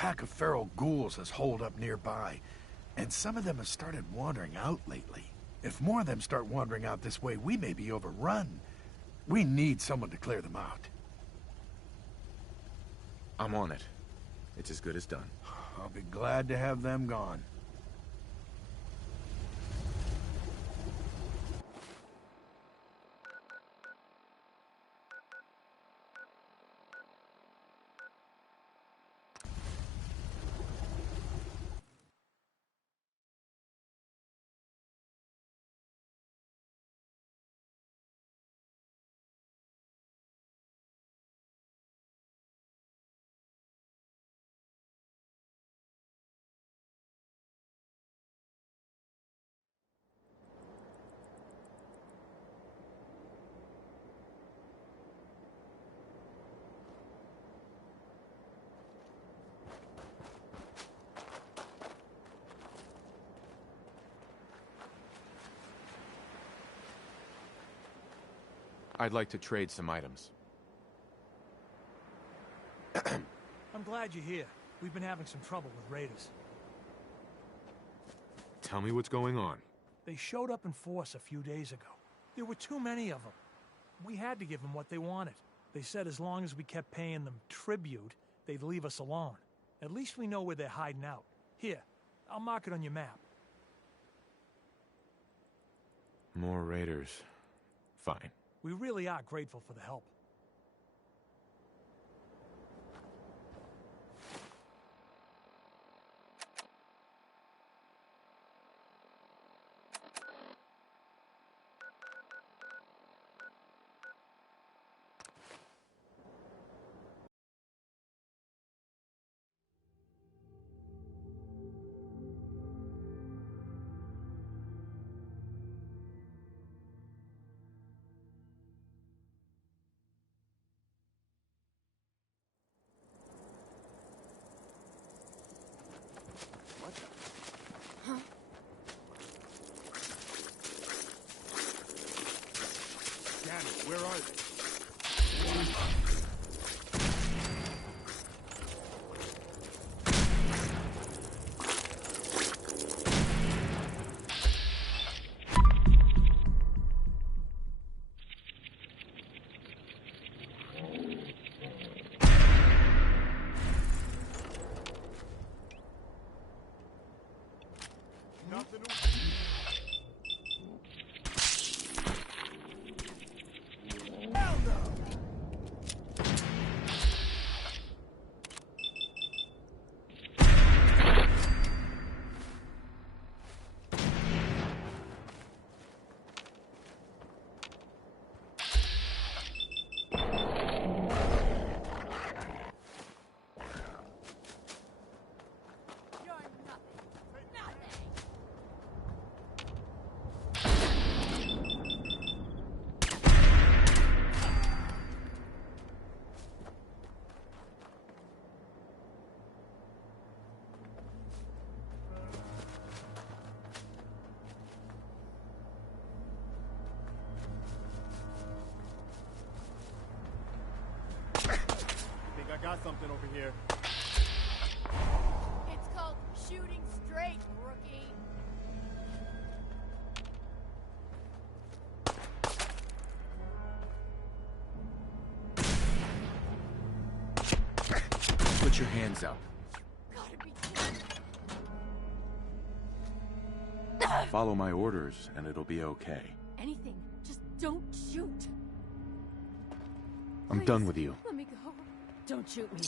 pack of feral ghouls has holed up nearby, and some of them have started wandering out lately. If more of them start wandering out this way, we may be overrun. We need someone to clear them out. I'm on it. It's as good as done. I'll be glad to have them gone. I'd like to trade some items. I'm glad you're here. We've been having some trouble with raiders. Tell me what's going on. They showed up in force a few days ago. There were too many of them. We had to give them what they wanted. They said as long as we kept paying them tribute, they'd leave us alone. At least we know where they're hiding out. Here, I'll mark it on your map. More raiders. Fine. We really are grateful for the help. Where are they? Nothing. I got something over here. It's called shooting straight, rookie. Put your hands up. Gotta be Follow my orders, and it'll be okay. anything. Just don't shoot. I'm done with you. Let me go. Don't shoot me.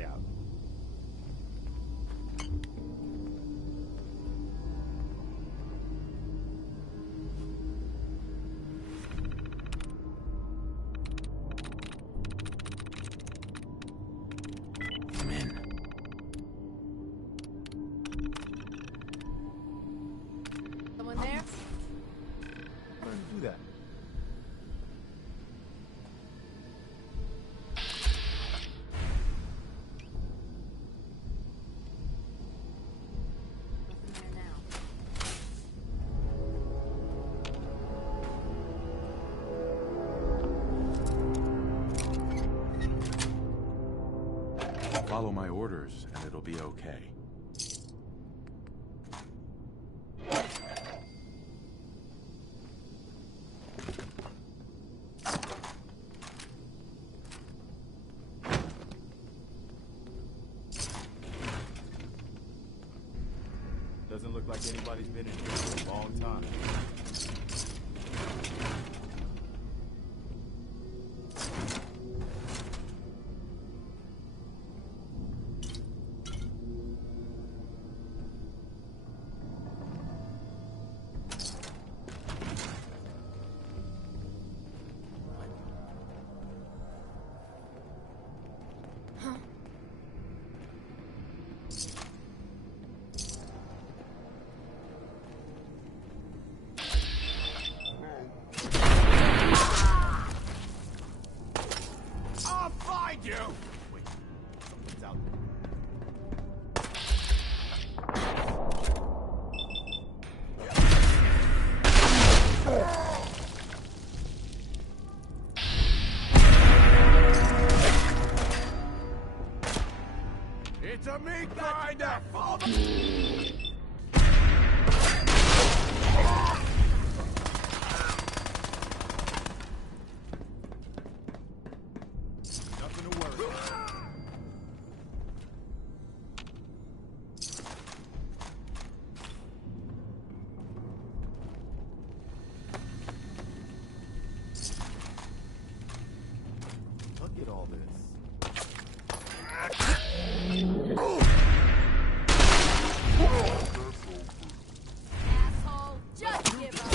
eye out. I'm in. Someone there? How did you do that? Nothing there now. Follow my orders, and it'll be okay. Doesn't look like anybody's been in here for a long time. I'll find you! Wait, something's out there. It's a meat grinder! Nothing to worry about. Look at all this. Asshole! Just give up!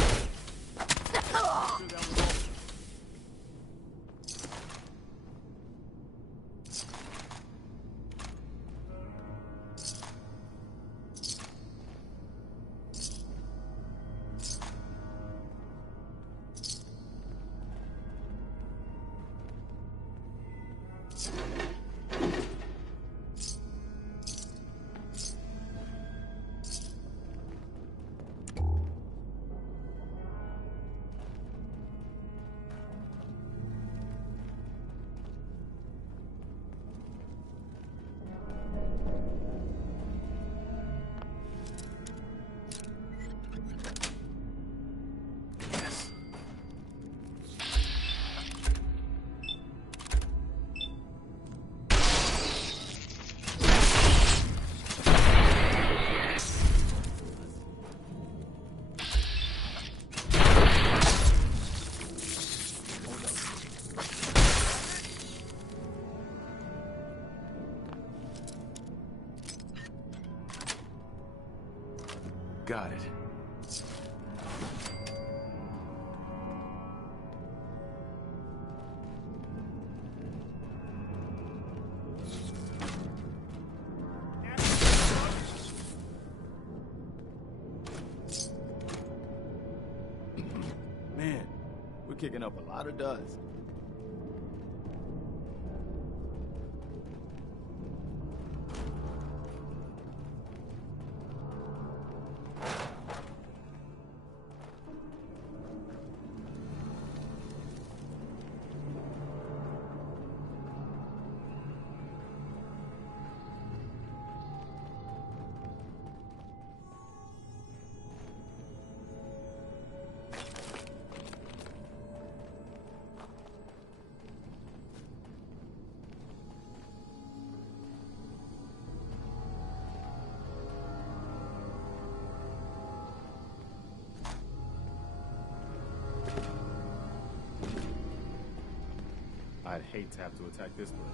Got it. Man, we're kicking up a lot of dust. I'd hate to have to attack this place.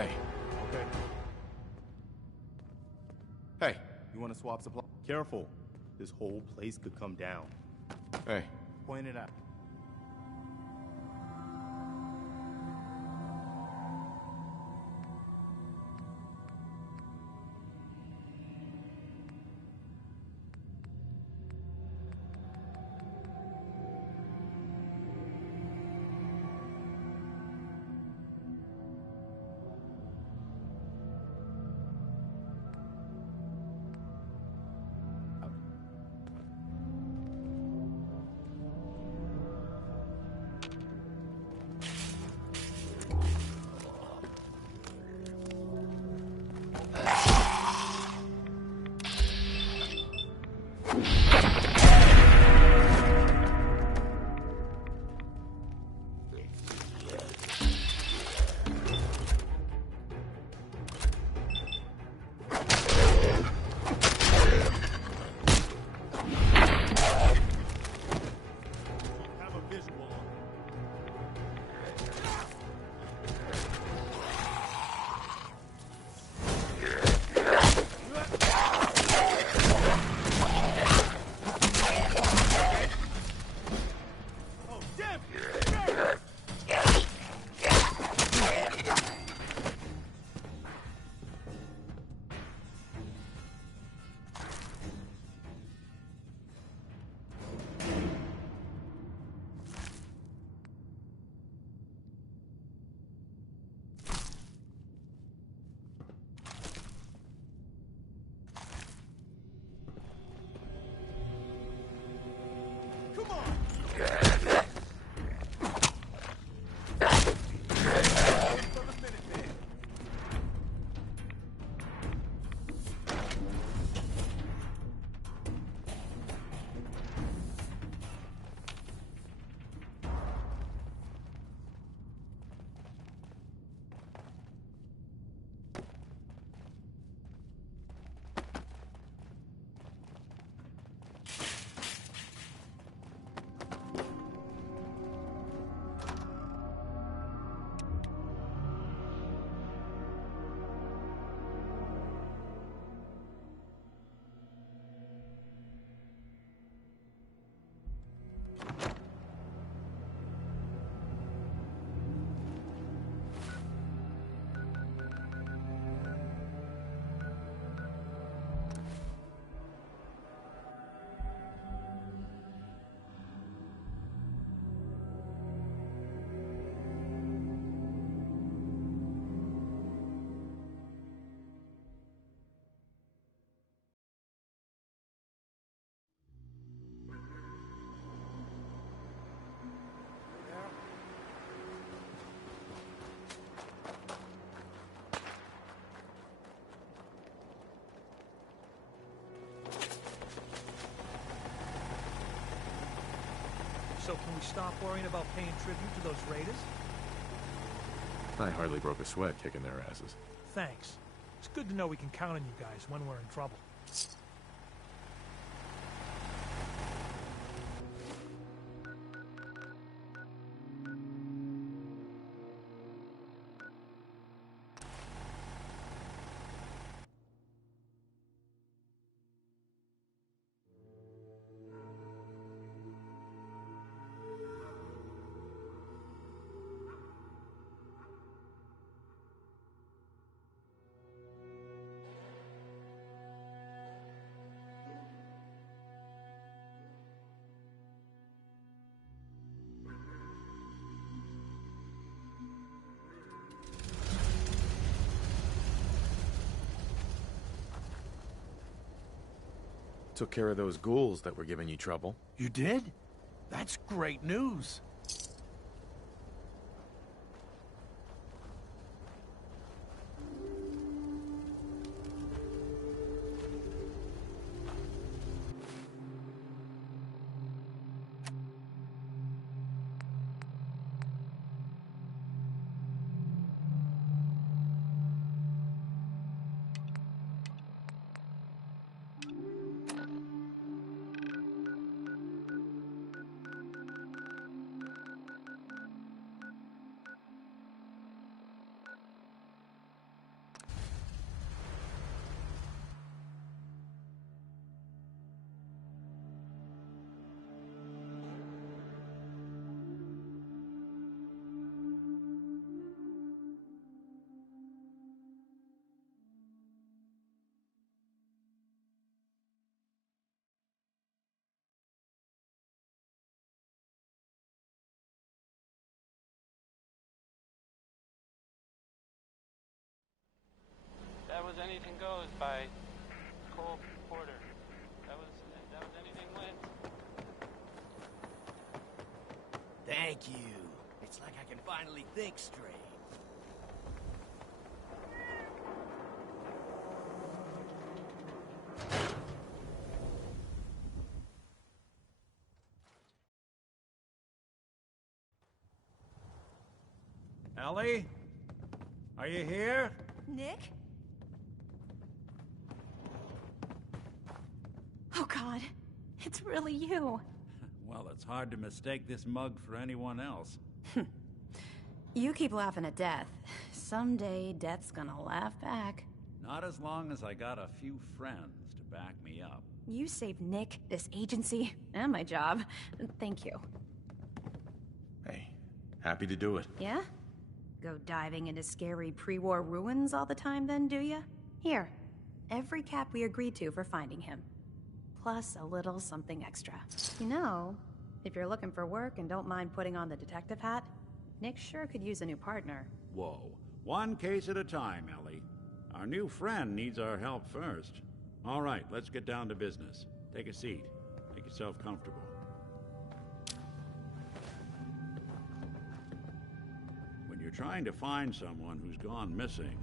Hey. Okay. Hey, you want to swap supply? Careful. This whole place could come down. Hey. Point it out. Have a visual on Oh, damn! Come on! For the minute, man. So can we stop worrying about paying tribute to those raiders? I hardly broke a sweat kicking their asses. Thanks. It's good to know we can count on you guys when we're in trouble. Took care of those ghouls that were giving you trouble. You did? That's great news. by Cole Porter. That was anything, Lynn? Thank you. It's like I can finally think straight. Ellie? Are you here? Nick? Oh God, it's really you. Well, it's hard to mistake this mug for anyone else. You keep laughing at death. Someday, death's gonna laugh back. Not as long as I got a few friends to back me up. You saved Nick, this agency, and my job. Thank you. Hey, happy to do it. Yeah? Go diving into scary pre-war ruins all the time then, do ya? Here, every cap we agreed to for finding him. Plus a little something extra. You know, if you're looking for work and don't mind putting on the detective hat, Nick sure could use a new partner. Whoa. One case at a time, Ellie. Our new friend needs our help first. All right, let's get down to business. Take a seat. Make yourself comfortable. When you're trying to find someone who's gone missing,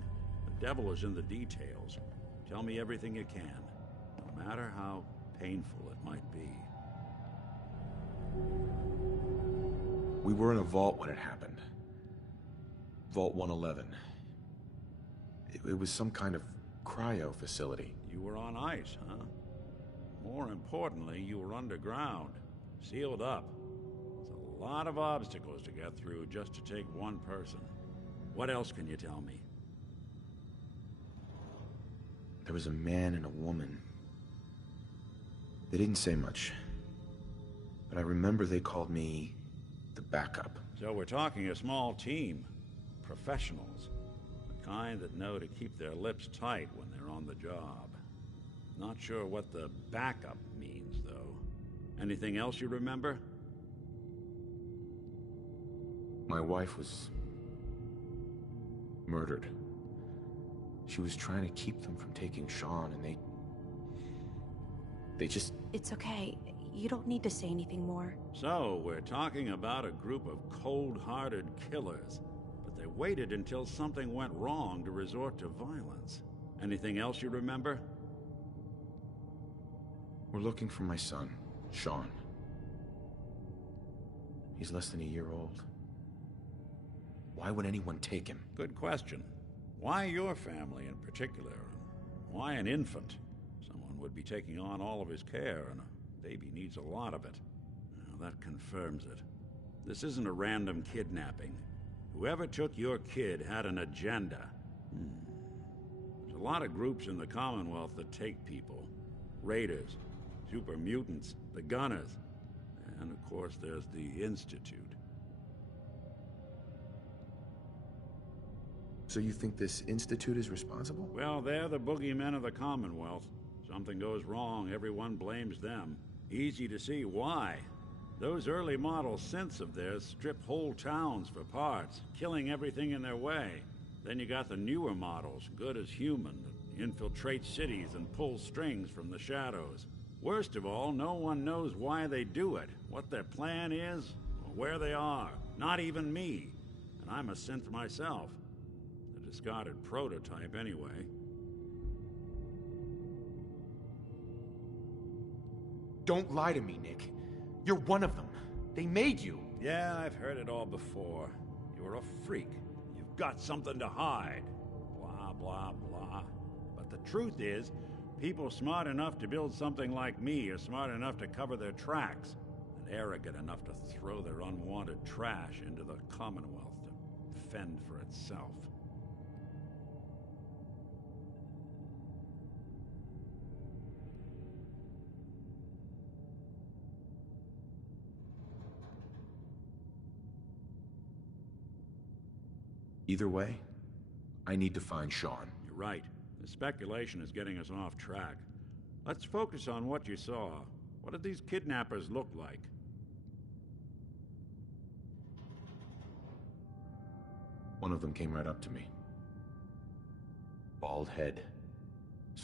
the devil is in the details. Tell me everything you can, no matter how painful it might be. We were in a vault when it happened. Vault 111. It was some kind of cryo facility. You were on ice, huh? More importantly, you were underground, sealed up. It's a lot of obstacles to get through just to take one person. What else can you tell me? There was a man and a woman. They didn't say much, but I remember they called me the backup. So we're talking a small team. Professionals. The kind that know to keep their lips tight when they're on the job. Not sure what the backup means, though. Anything else you remember? My wife was murdered. She was trying to keep them from taking Sean, and they just... It's okay. You don't need to say anything more. So, we're talking about a group of cold-hearted killers, but they waited until something went wrong to resort to violence. Anything else you remember? We're looking for my son, Sean. He's less than a year old. Why would anyone take him? Good question. Why your family in particular? Why an infant? Someone would be taking on all of his care, and a baby needs a lot of it. Now, that confirms it. This isn't a random kidnapping. Whoever took your kid had an agenda. There's a lot of groups in the Commonwealth that take people. Raiders, super mutants, the Gunners, and of course there's the Institute. So you think this Institute is responsible? Well, they're the boogeymen of the Commonwealth. Something goes wrong, everyone blames them. Easy to see why. Those early model synths of theirs strip whole towns for parts, killing everything in their way. Then you got the newer models, good as human, that infiltrate cities and pull strings from the shadows. Worst of all, no one knows why they do it, what their plan is, or where they are. Not even me. And I'm a synth myself. A discarded prototype, anyway. Don't lie to me, Nick. You're one of them. They made you. Yeah, I've heard it all before. You're a freak. You've got something to hide. Blah, blah, blah. But the truth is, people smart enough to build something like me are smart enough to cover their tracks, and arrogant enough to throw their unwanted trash into the Commonwealth to fend for itself. Either way, I need to find Sean. You're right. The speculation is getting us off track. Let's focus on what you saw. What did these kidnappers look like? One of them came right up to me. Bald head.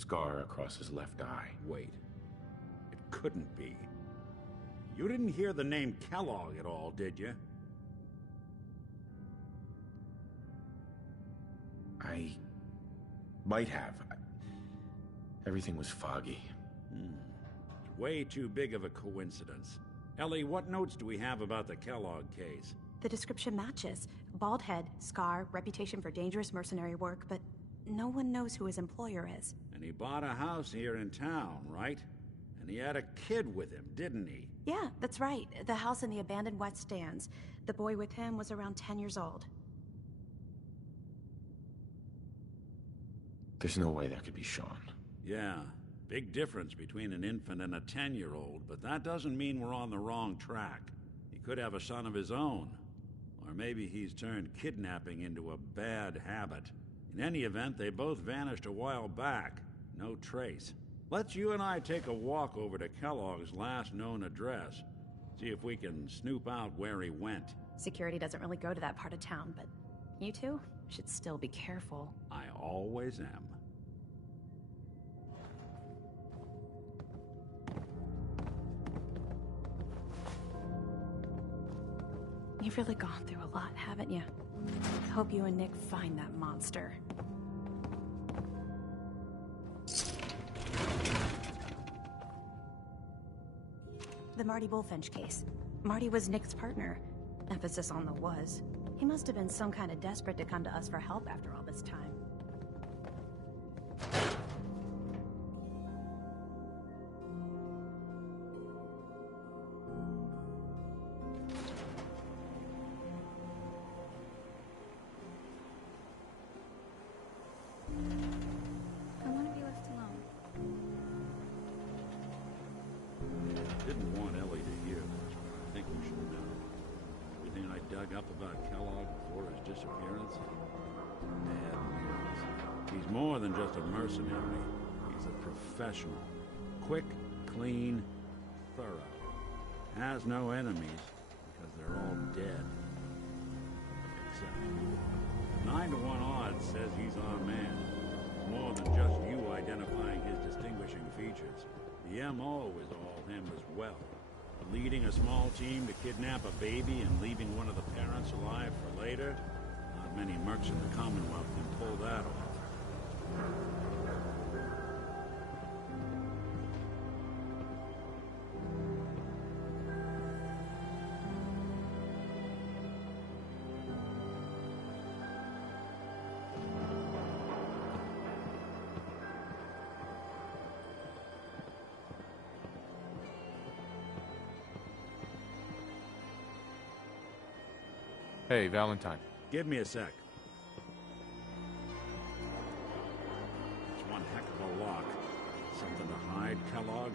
scar across his left eye. Wait. It couldn't be. You didn't hear the name Kellogg at all, did you? I might have. Everything was foggy. It's way too big of a coincidence. Ellie, what notes do we have about the Kellogg case? The description matches. Bald head, scar, reputation for dangerous mercenary work, but no one knows who his employer is. And he bought a house here in town, right? And he had a kid with him, didn't he? Yeah, that's right. The house in the abandoned West Stands. The boy with him was around 10 years old. There's no way that could be Sean. Yeah, big difference between an infant and a 10-year-old, but that doesn't mean we're on the wrong track. He could have a son of his own. Or maybe he's turned kidnapping into a bad habit. In any event, they both vanished a while back. No trace. Let's you and I take a walk over to Kellogg's last known address. See if we can snoop out where he went. Security doesn't really go to that part of town, but you two should still be careful. I always am. You've really gone through a lot, haven't you? Hope you and Nick find that monster. The Marty Bullfinch case. Marty was Nick's partner. Emphasis on the was. He must have been some kind of desperate to come to us for help after all this time. I want to be left alone. Didn't want Ellie to hear this, but I think we should know. Everything I dug up about Kellogg before his disappearance? Mad news. He's more than just a mercenary. He's a professional. Quick, clean, thorough. Has no enemies, because they're all dead. Except you. 9 to 1 odds says he's our man. It's more than just you identifying his distinguishing features. The M.O. is all him as well. Leading a small team to kidnap a baby and leaving one of the parents alive for later? Not many mercs in the Commonwealth can pull that off. Hey, Valentine. Give me a sec. It's one heck of a lock. Something to hide, Kellogg?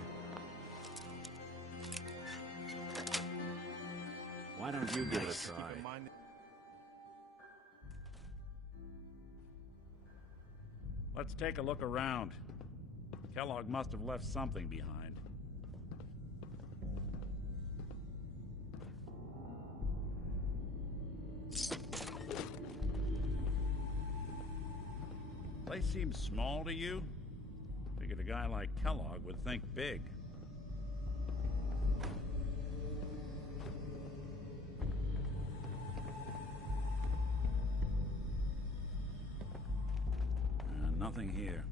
Why don't you give it a try? Let's take a look around. Kellogg must have left something behind. Place seems small to you? Figured a guy like Kellogg would think big. Nothing here.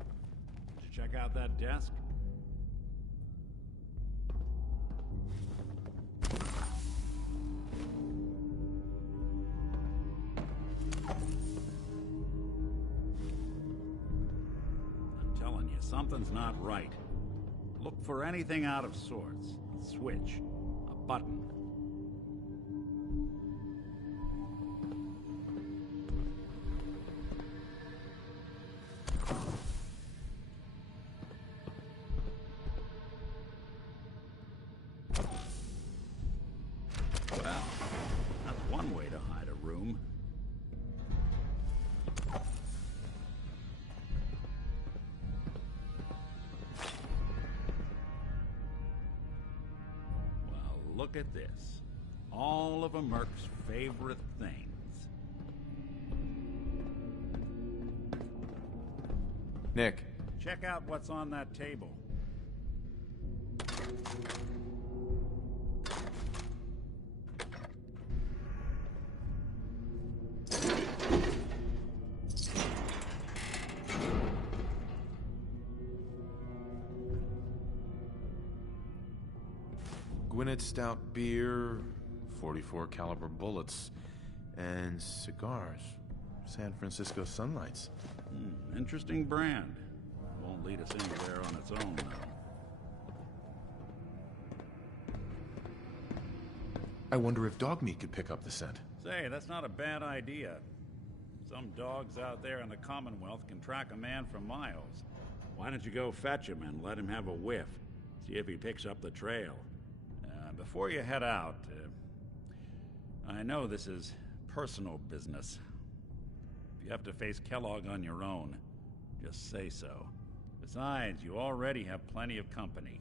Did you check out that desk? I'm telling you, something's not right. Look for anything out of sorts. A switch, a button. Well, that's one way to hide a room. Well, look at this. All of a merc's favorite things. Nick. Check out what's on that table. Gwinnett Stout beer, 44 caliber bullets, and cigars. San Francisco Sunlights. Interesting brand. Won't lead us anywhere on its own, though. I wonder if dog meat could pick up the scent. Say, that's not a bad idea. Some dogs out there in the Commonwealth can track a man for miles. Why don't you go fetch him and let him have a whiff? See if he picks up the trail. Before you head out, I know this is personal business. If you have to face Kellogg on your own, just say so. Besides, you already have plenty of company.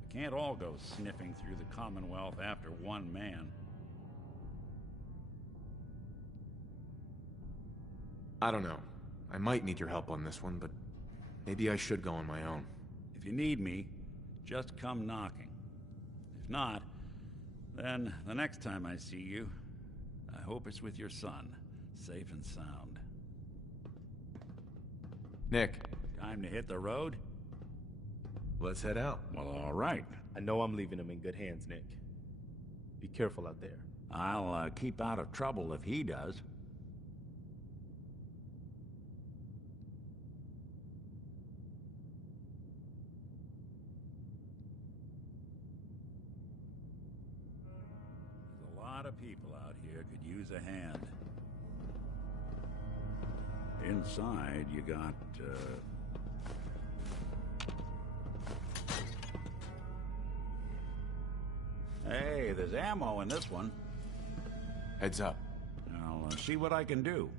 You can't all go sniffing through the Commonwealth after one man. I don't know. I might need your help on this one, but maybe I should go on my own. If you need me, just come knocking. If not, then the next time I see you, I hope it's with your son, safe and sound. Nick. Time to hit the road? Let's head out. Well, all right. I know I'm leaving him in good hands, Nick. Be careful out there. I'll keep out of trouble if he does. There's a lot of people out here could use a hand. Inside, you got, Hey, there's ammo in this one. Heads up. I'll see what I can do.